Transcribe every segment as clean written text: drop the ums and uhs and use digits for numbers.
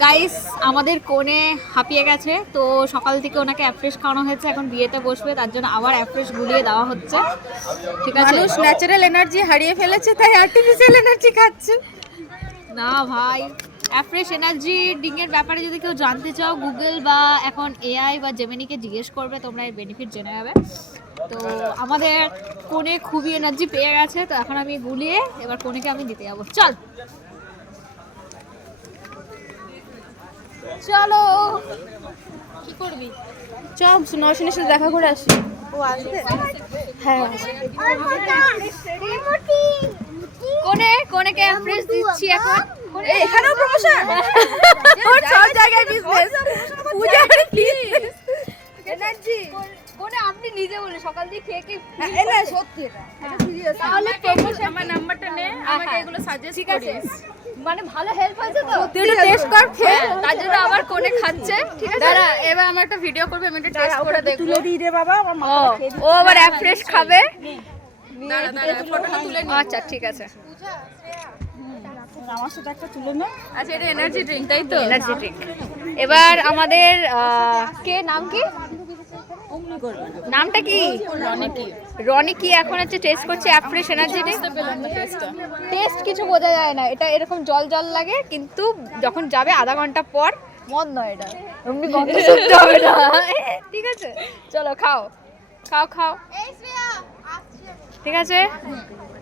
Guys আমাদের কোণে হাঁপিয়ে গেছে, তো সকাল থেকে ওনাকে অ্যাফ্রেশ খাওয়ানো হয়েছে, এখন বিয়েতে বসবে, তার জন্য আবার অ্যাফ্রেশ গুলিয়ে দেওয়া হচ্ছে। ঠিক আছে, মানুষ ন্যাচারাল এনার্জি হারিয়ে ফেলেছে, তাই আর্টিফিশিয়াল এনার্জি খাচ্ছে। না ভাই, অ্যাফ্রেশ এনার্জি ড্রিঙ্কের ব্যাপারে যদি কেউ জানতে চাও, গুগল বা এখন এআই বা জেমিনিকে জিজ্ঞেস করবে, তোমরা এর বেনিফিট জেনে যাবে। তো আমাদের কোণে খুবই এনার্জি পেয়ে গেছে, তো এখন আমি গুলিয়ে এবার কোণেকে আমি দিতে যাবো। চল চলো, কি করবি? চল নরসিনের সাথে দেখা করে আসি। ও আসবে? হ্যাঁ কোণেকে অ্যাফ্রেশ দিচ্ছি এখন। এখানেও প্রমোশন, সব জায়গায় বিজনেস। পূজা প্লিজ এনার্জি কোণে আপনি নিজে বলে সকাল দিয়ে খেয়ে কি এনা সত্যি এটা তাহলে প্রমোশন আমার নাম্বারটা নে, আমাকে এগুলো সাজেস্ট ঠিক আছে, করিস। মানে ভালো হেল্প হয়েছে তো। তুই একটু টেস্ট কর খেয়ে। তার জন্য আমার কোণে খাচ্ছে। ঠিক আছে, দাঁড়া, এবার আমার একটা ভিডিও করবে, আমি একটা টেস্ট করে দেখব। তুলে দিই রে বাবা, আমার ও ও আবার অ্যাফ্রেশ খাবে। দাঁড়া ফটোটা তুলে নি। আচ্ছা ঠিক আছে, আমার সাথে একটা তুলে নে। আচ্ছা এটা এনার্জি ড্রিঙ্ক তাই তো? Energy drink. এবার আমাদের কে নাম কি, নামটা কি? রনি কি এখন হচ্ছে টেস্ট করছে অ্যাফ্রেশ এনার্জি ড্রিঙ্ক। টেস্ট কিছু বোঝা যায় না, এটা এরকম জল জল লাগে, কিন্তু যখন যাবে আধা ঘন্টা পর মন নয়, এটা এমনি গন্ধ শুনতে হবে না। ঠিক আছে, চলো খাও খাও খাও। ঠিক আছে,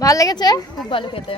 ভালো লেগেছে? খুব ভালো খেতে।